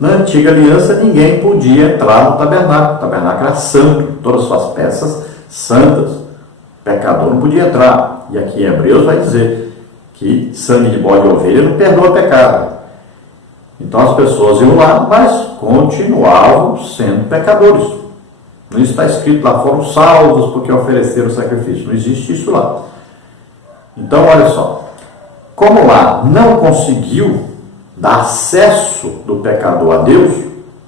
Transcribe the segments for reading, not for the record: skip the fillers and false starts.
Na antiga aliança, ninguém podia entrar no tabernáculo. O tabernáculo era santo, todas as suas peças santas. O pecador não podia entrar. E aqui em Hebreus vai dizer que sangue de bode e ovelha não perdoa pecado. Então as pessoas iam lá, mas continuavam sendo pecadores. Não está escrito lá, foram salvos porque ofereceram o sacrifício. Não existe isso lá. Então, olha só. Como lá não conseguiu dar acesso do pecador a Deus,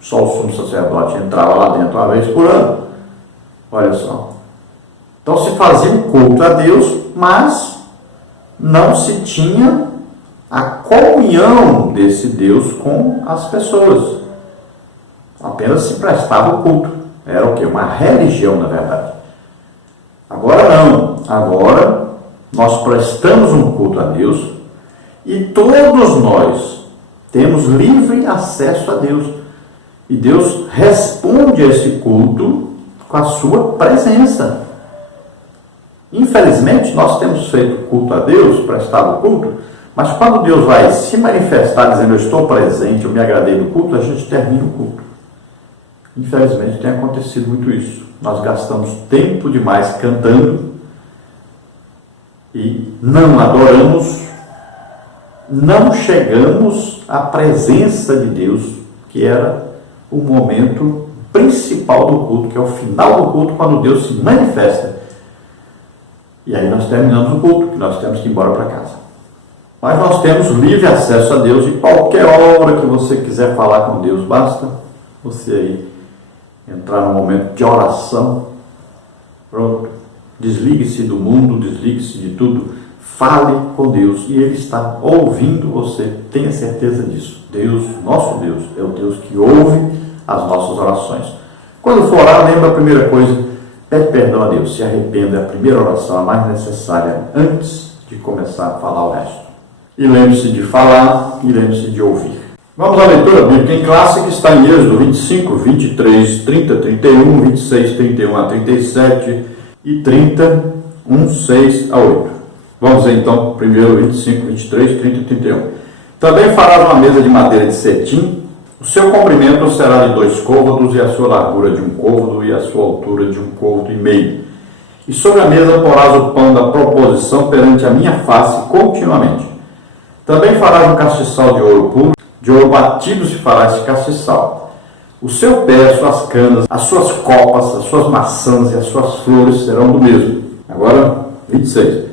só o sumo sacerdote entrava lá dentro uma vez por ano. Olha só. Então se fazia um culto a Deus, mas não se tinha a comunhão desse Deus com as pessoas. Apenas se prestava o culto. Era o quê? Uma religião, na verdade. Agora não. Agora nós prestamos um culto a Deus e todos nós temos livre acesso a Deus. E Deus responde a esse culto com a sua presença. Infelizmente, nós temos feito culto a Deus, prestado culto, mas quando Deus vai se manifestar dizendo eu estou presente, eu me agradei do culto, a gente termina o culto. Infelizmente, tem acontecido muito isso. Nós gastamos tempo demais cantando e não adoramos, não chegamos à presença de Deus, que era o momento principal do culto, que é o final do culto, quando Deus se manifesta. E aí nós terminamos o culto, que nós temos que ir embora para casa. Mas nós temos livre acesso a Deus e qualquer hora que você quiser falar com Deus, basta você aí entrar no momento de oração. Pronto. Desligue-se do mundo, desligue-se de tudo. Fale com Deus e Ele está ouvindo você. Tenha certeza disso. Deus, nosso Deus, é o Deus que ouve as nossas orações. Quando for orar, lembra a primeira coisa, pede perdão a Deus, se arrependa, é a primeira oração, a mais necessária, antes de começar a falar o resto. E lembre-se de falar e lembre-se de ouvir. Vamos à leitura bíblica em classe, que está em Êxodo 25, 23, 30, 31, 26, 31 a 37 e 30, 1, 6 a 8. Vamos então, primeiro 25, 23, 30 e 31. Também farás uma mesa de madeira de cetim. O seu comprimento será de 2 côvados, e a sua largura de 1 côvado, e a sua altura de 1 côvado e meio. E sobre a mesa porás o pão da proposição perante a minha face continuamente. Também farás um castiçal de ouro puro, de ouro batido se fará esse castiçal. O seu pé, as suas canas, as suas copas, as suas maçãs e as suas flores serão do mesmo. Agora, 26.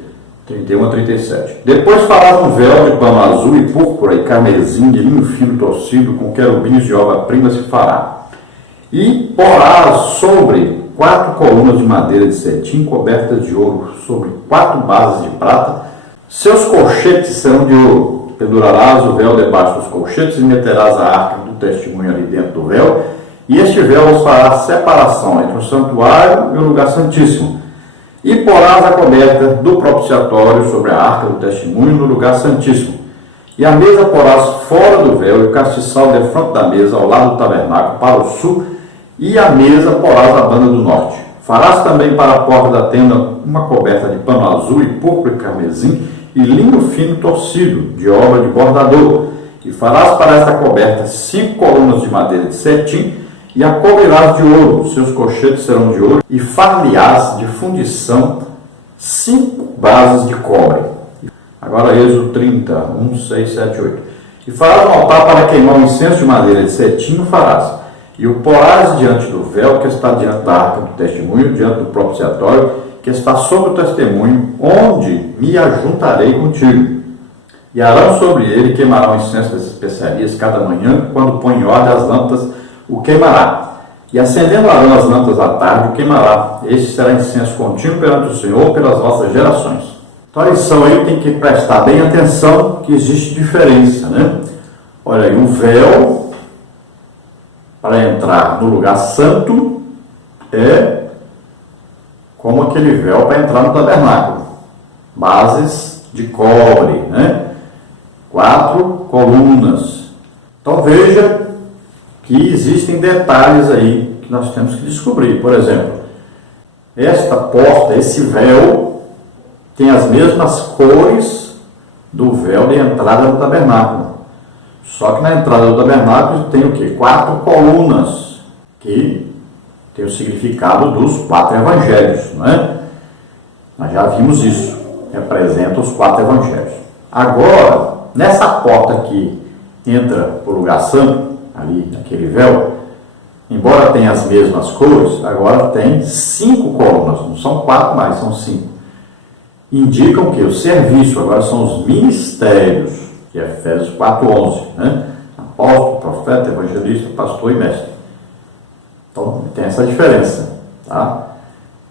31 a 37. Depois farás um véu de pano azul e púrpura e carmesim de linho fino torcido, com querubins de obra-prima se fará. E porás sobre 4 colunas de madeira de cetim cobertas de ouro, sobre 4 bases de prata. Seus colchetes serão de ouro. Pendurarás o véu debaixo dos colchetes e meterás a arca do testemunho ali dentro do véu. E este véu fará separação entre o santuário e o lugar santíssimo. E porás a coberta do propiciatório sobre a arca do testemunho no lugar santíssimo. E a mesa porás fora do véu, e o castiçal defronte da mesa, ao lado do tabernáculo, para o sul, e a mesa porás à banda do norte. Farás também para a porta da tenda uma coberta de pano azul e púrpura e carmesim, e linho fino torcido, de obra de bordador. E farás para esta coberta 5 colunas de madeira de cetim, e a cobrirás de ouro, seus colchetes serão de ouro, e far-lhe-ás de fundição 5 bases de cobre. Agora Êxodo 30, 1, 6, 7, 8. E farás um altar para queimar um incenso de madeira de cetim, o farás. E o porás diante do véu que está diante da arca do testemunho, diante do propiciatório, que está sobre o testemunho, onde me ajuntarei contigo. E Arão sobre ele queimará o incenso das especiarias cada manhã, quando põe em ordem as lâmpadas, o queimará. E acendendo Arão as lâmpadas à tarde, o queimará. Este será incenso contínuo perante o Senhor pelas vossas gerações. Então a lição aí tem que prestar bem atenção, que existe diferença, né? Olha aí, um véu para entrar no lugar santo é como aquele véu para entrar no tabernáculo. Bases de cobre, né? 4 colunas. Então veja que existem detalhes aí que nós temos que descobrir. Por exemplo, esta porta, esse véu, tem as mesmas cores do véu de entrada no tabernáculo. Só que na entrada do tabernáculo tem o quê? 4 colunas, que tem o significado dos 4 evangelhos, não é? Nós já vimos isso, representa os 4 evangelhos. Agora, nessa porta aqui, entra o lugar santo, ali naquele véu, embora tenha as mesmas cores, agora tem 5 colunas, não são 4 mais, são 5. Indicam que o serviço, agora são os ministérios, que é Efésios 4:11, né? Apóstolo, profeta, evangelista, pastor e mestre. Então, tem essa diferença, tá?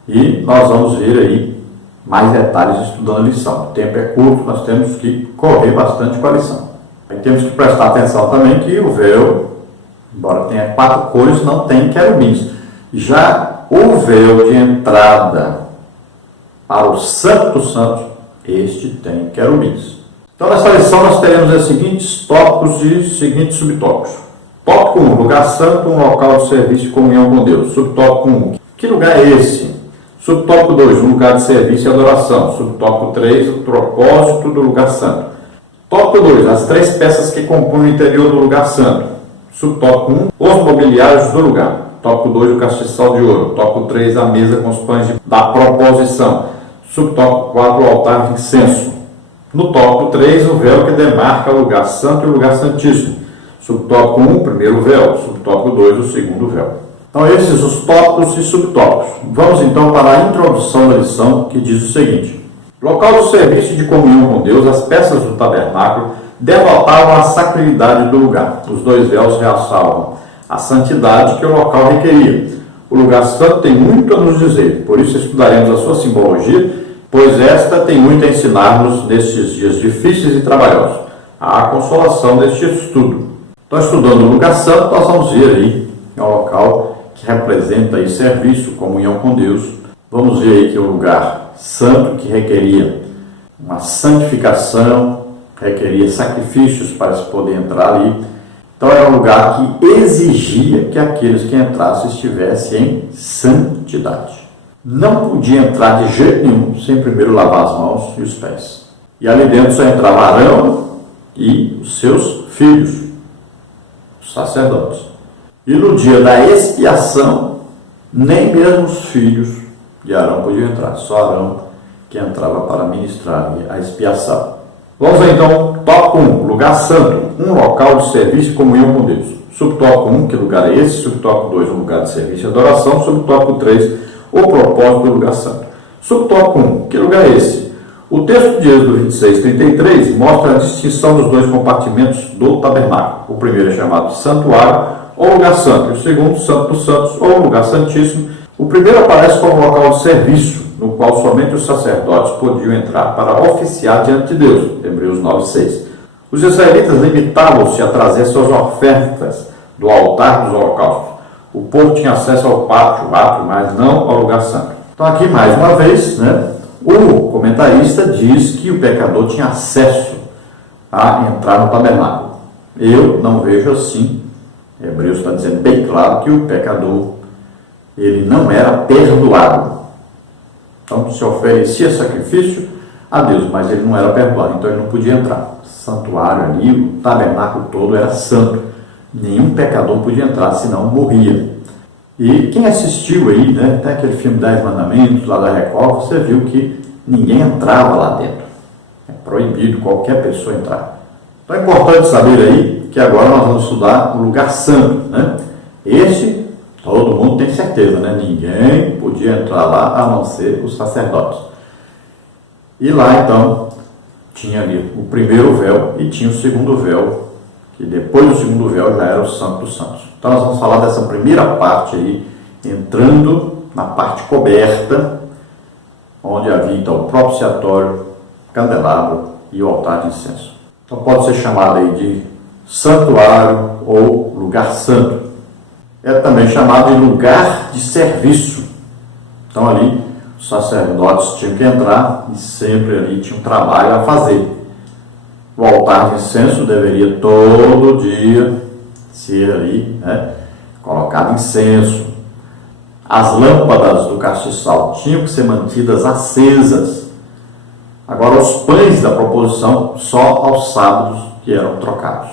E nós vamos ver aí mais detalhes estudando a lição. O tempo é curto, nós temos que correr bastante com a lição. Aí temos que prestar atenção também que o véu, embora tenha 4 cores, não tem querubins. Já o véu de entrada para o Santo dos Santos, este tem querubins. Então, nessa lição, nós teremos os seguintes tópicos e seguintes subtópicos. Tópico 1, lugar santo, um local de serviço e comunhão com Deus. Subtópico 1, que lugar é esse? Subtópico 2, um lugar de serviço e adoração. Subtópico 3, o propósito do lugar santo. Tópico 2, as 3 peças que compõem o interior do lugar santo. Subtópico 1, os mobiliários do lugar. Tópico 2, o castiçal de ouro. Tópico 3, a mesa com os pães da proposição. Subtópico 4, o altar de incenso. No tópico 3, o véu que demarca o lugar santo e o lugar santíssimo. Subtópico 1, o primeiro véu. Subtópico 2, o segundo véu. Então, esses os tópicos e subtópicos. Vamos então para a introdução da lição, que diz o seguinte: local do serviço de comunhão com Deus, as peças do tabernáculo denotavam a sacralidade do lugar. Os 2 véus realçavam a santidade que o local requeria. O lugar santo tem muito a nos dizer, por isso estudaremos a sua simbologia, pois esta tem muito a ensinar-nos nesses dias difíceis e trabalhosos. Há a consolação deste estudo. Então, estudando o lugar santo, nós vamos ver aí, é um local que representa aí serviço, comunhão com Deus. Vamos ver aí que é um lugar santo que requeria uma santificação, requeria sacrifícios para se poder entrar ali. Então, era um lugar que exigia que aqueles que entrassem estivessem em santidade. Não podia entrar de jeito nenhum sem primeiro lavar as mãos e os pés. E ali dentro só entrava Arão e os seus filhos, os sacerdotes. E no dia da expiação, nem mesmo os filhos de Arão podiam entrar, só Arão que entrava para ministrar a expiação. Vamos ver então, tópico 1, lugar santo, um local de serviço e comunhão com Deus. Subtópico 1, que lugar é esse? Subtópico 2, um lugar de serviço e adoração. Subtópico 3, o propósito do lugar santo. Subtópico 1, que lugar é esse? O texto de Êxodo 26:33 mostra a distinção dos 2 compartimentos do tabernáculo. O primeiro é chamado de santuário, ou lugar santo, e o segundo, Santo dos Santos, ou lugar santíssimo. O primeiro aparece como local de serviço, no qual somente os sacerdotes podiam entrar para oficiar diante de Deus. Hebreus 9:6. Os israelitas limitavam-se a trazer suas ofertas do altar dos holocaustos. O povo tinha acesso ao pátio, mas não ao lugar santo. Então, aqui mais uma vez, né, o comentarista diz que o pecador tinha acesso a entrar no tabernáculo. Eu não vejo assim. Hebreus está dizendo bem claro que o pecador, ele não era perdoado. Então, se oferecia sacrifício a Deus, mas ele não era perdoado, então ele não podia entrar. O santuário ali, o tabernáculo todo era santo. Nenhum pecador podia entrar, senão morria. E quem assistiu aí, né, até aquele filme 10 Mandamentos, lá da Record, você viu que ninguém entrava lá dentro. É proibido qualquer pessoa entrar. Então é importante saber aí que agora nós vamos estudar o lugar santo, né? Este, todo mundo tem certeza, né? Ninguém podia entrar lá a não ser os sacerdotes. E lá então tinha ali o primeiro véu e tinha o segundo véu, que depois do segundo véu já era o Santo dos Santos. Então nós vamos falar dessa primeira parte aí, entrando na parte coberta, onde havia então o propiciatório, candelabro e o altar de incenso. Então pode ser chamado aí de santuário ou lugar santo. É também chamado de lugar de serviço. Então ali os sacerdotes tinham que entrar e sempre ali tinha um trabalho a fazer. O altar de incenso deveria todo dia ser ali, né, colocado incenso. As lâmpadas do castiçal tinham que ser mantidas acesas. Agora, os pães da proposição só aos sábados que eram trocados.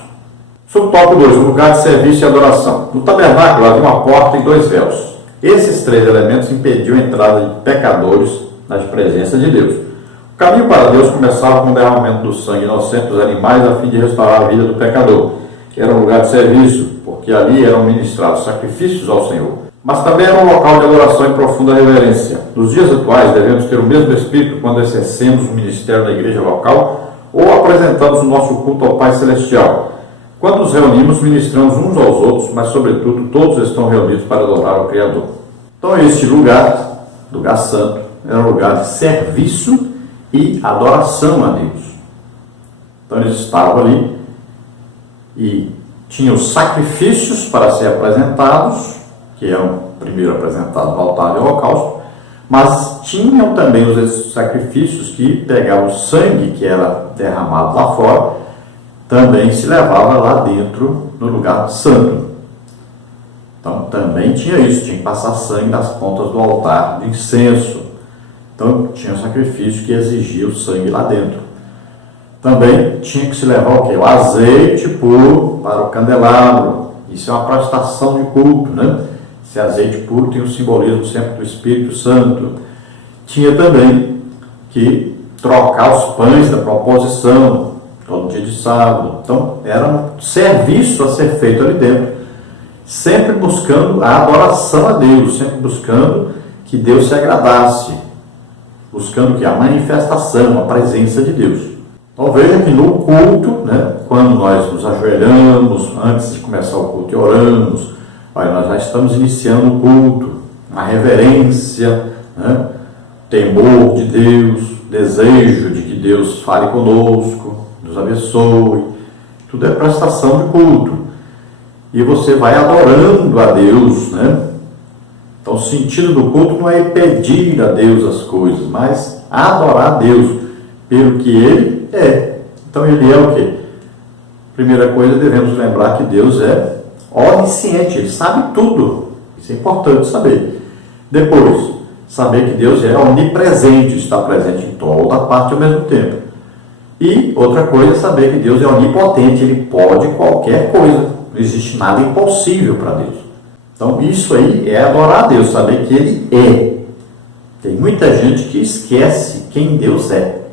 Subtópico 2, lugar de serviço e adoração. No tabernáculo havia uma porta e 2 véus. Esses 3 elementos impediam a entrada de pecadores nas presenças de Deus. O caminho para Deus começava com o derramamento do sangue inocente dos animais a fim de restaurar a vida do pecador. Era um lugar de serviço, porque ali eram ministrados sacrifícios ao Senhor. Mas também era um local de adoração e profunda reverência. Nos dias atuais, devemos ter o mesmo espírito quando exercemos o ministério da igreja local ou apresentamos o nosso culto ao Pai Celestial. Quando nos reunimos, ministramos uns aos outros, mas, sobretudo, todos estão reunidos para adorar o Criador. Então, este lugar, lugar santo, era um lugar de serviço e adoração a Deus. Então, eles estavam ali e tinham sacrifícios para ser apresentados, que eram primeiro apresentados no altar de holocausto, mas tinham também os sacrifícios que pegavam o sangue que era derramado lá fora, também se levava lá dentro no lugar santo. Então também tinha isso, tinha que passar sangue nas pontas do altar de incenso. Então tinha um sacrifício que exigia o sangue lá dentro. Também tinha que se levar o quê? O azeite puro para o candelabro. Isso é uma prestação de culto, né? Esse azeite puro tem o simbolismo sempre do Espírito Santo. Tinha também que trocar os pães da proposição todo dia de sábado. Então, era um serviço a ser feito ali dentro, sempre buscando a adoração a Deus, sempre buscando que Deus se agradasse, buscando que a manifestação, a presença de Deus. Então, veja que no culto, né, quando nós nos ajoelhamos, antes de começar o culto e oramos, olha, nós já estamos iniciando o culto, a reverência, né, temor de Deus, desejo de que Deus fale conosco, nos abençoe. Tudo é prestação de culto. E você vai adorando a Deus, né? Então, o sentido do culto não é pedir a Deus as coisas, mas adorar a Deus pelo que Ele é. Então, Ele é o quê? Primeira coisa, devemos lembrar que Deus é onisciente, Ele sabe tudo. Isso é importante saber. Depois, saber que Deus é onipresente, está presente em toda parte ao mesmo tempo. E outra coisa é saber que Deus é onipotente, Ele pode qualquer coisa, não existe nada impossível para Deus. Então isso aí é adorar a Deus, saber que Ele é. Tem muita gente que esquece quem Deus é,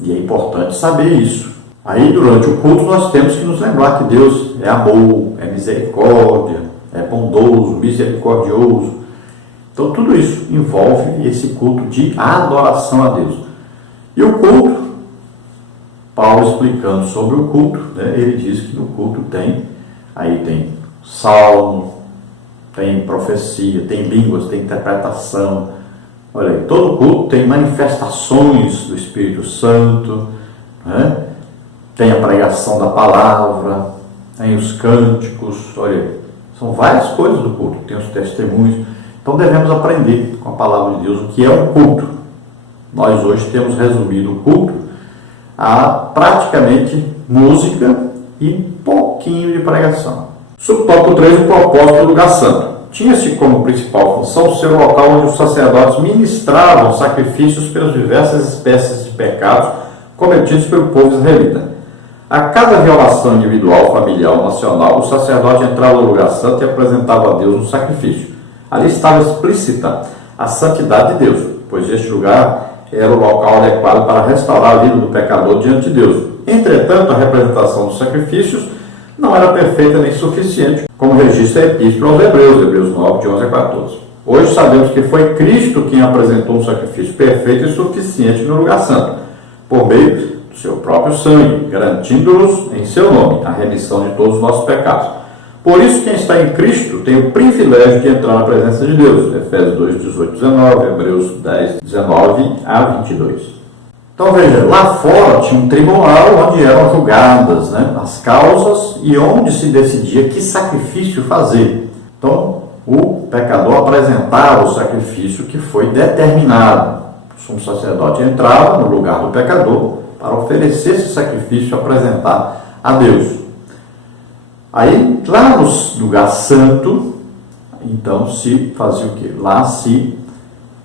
e é importante saber isso. Aí durante o culto nós temos que nos lembrar que Deus é amor, é misericórdia, é bondoso, misericordioso. Então tudo isso envolve esse culto de adoração a Deus. E o culto, Paulo explicando sobre o culto, né, ele diz que no culto tem salmo, tem profecia, tem línguas, tem interpretação. Olha aí, todo culto tem manifestações do Espírito Santo, né? Tem a pregação da palavra, tem os cânticos, olha aí, são várias coisas do culto, tem os testemunhos. Então devemos aprender com a palavra de Deus o que é um culto. Nós hoje temos resumido o culto a praticamente música e um pouquinho de pregação. Subtópico 3, o propósito do lugar santo. Tinha-se como principal função ser o local onde os sacerdotes ministravam sacrifícios pelas diversas espécies de pecados cometidos pelo povo israelita. A cada violação individual, familiar ou nacional, o sacerdote entrava no lugar santo e apresentava a Deus um sacrifício. Ali estava explícita a santidade de Deus, pois este lugar era o local adequado para restaurar a vida do pecador diante de Deus. Entretanto, a representação dos sacrifícios não era perfeita nem suficiente, como registra a Epístola aos Hebreus, Hebreus 9, de 11 a 14. Hoje sabemos que foi Cristo quem apresentou um sacrifício perfeito e suficiente no lugar santo, por meio do seu próprio sangue, garantindo-nos em seu nome a remissão de todos os nossos pecados. Por isso, quem está em Cristo tem o privilégio de entrar na presença de Deus. Efésios 2, 18, 19, Hebreus 10, 19 a 22. Então veja, lá fora tinha um tribunal onde eram julgadas, né, as causas e onde se decidia que sacrifício fazer. Então o pecador apresentava o sacrifício que foi determinado. O sumo sacerdote entrava no lugar do pecador para oferecer esse sacrifício e apresentar a Deus. Aí, lá no lugar santo, então se fazia o quê? Lá se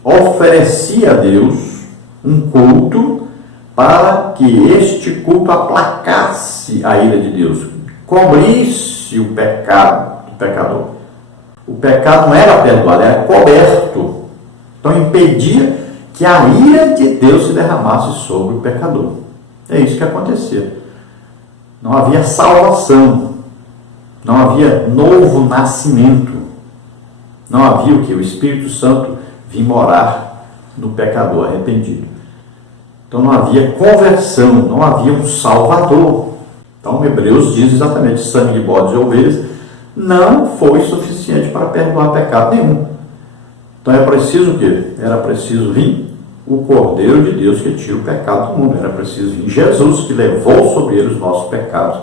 oferecia a Deus um culto para que este culto aplacasse a ira de Deus, cobrisse o pecado do pecador. O pecado não era perdoado, era coberto. Então impedia que a ira de Deus se derramasse sobre o pecador. É isso que acontecia. Não havia salvação. Não havia novo nascimento. Não havia o que? O Espírito Santo vir morar no pecador arrependido. Então não havia conversão, não havia um Salvador. Então Hebreus diz exatamente: sangue de bodes e ovelhas não foi suficiente para perdoar pecado nenhum. Então é preciso o quê? Era preciso vir o Cordeiro de Deus que tira o pecado do mundo. Era preciso vir Jesus que levou sobre ele os nossos pecados,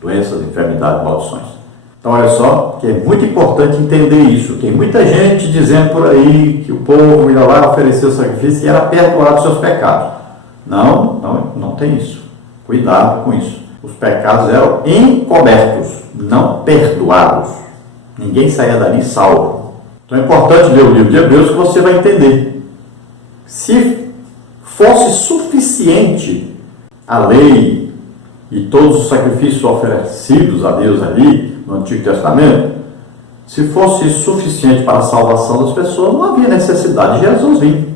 doenças, enfermidades, maldições. Então olha só, que é muito importante entender isso. Tem muita gente dizendo por aí que o povo ia lá oferecer o sacrifício e era perdoado os seus pecados. Não tem isso. Cuidado com isso. Os pecados eram encobertos, não perdoados. Ninguém saía dali salvo. Então é importante ler o livro de Hebreus que você vai entender. Se fosse suficiente a lei e todos os sacrifícios oferecidos a Deus ali no Antigo Testamento, se fosse suficiente para a salvação das pessoas, não havia necessidade de Jesus vir.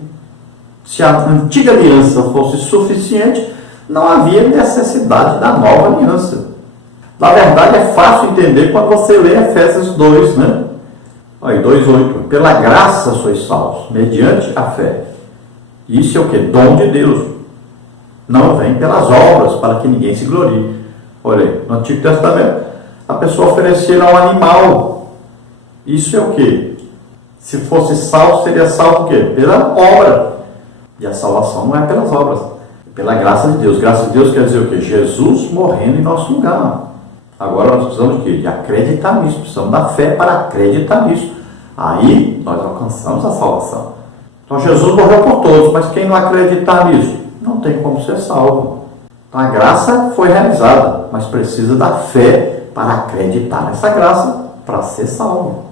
Se a antiga aliança fosse suficiente, não havia necessidade da nova aliança. Na verdade, é fácil entender quando você lê Efésios 2, né? Aí, 2:8. Pela graça sois salvos, mediante a fé. Isso é o que? Dom de Deus. Não vem pelas obras, para que ninguém se glorie. Olha aí, no Antigo Testamento, a pessoa oferecia um animal. Isso é o que? Se fosse salvo, seria salvo o quê? Pela obra. E a salvação não é pelas obras, é pela graça de Deus. Graça de Deus quer dizer o quê? Jesus morrendo em nosso lugar. Agora nós precisamos de quê? De acreditar nisso. Precisamos da fé para acreditar nisso. Aí nós alcançamos a salvação. Então Jesus morreu por todos, mas quem não acreditar nisso, não tem como ser salvo. Então a graça foi realizada, mas precisa da fé para acreditar nessa graça para ser salvo.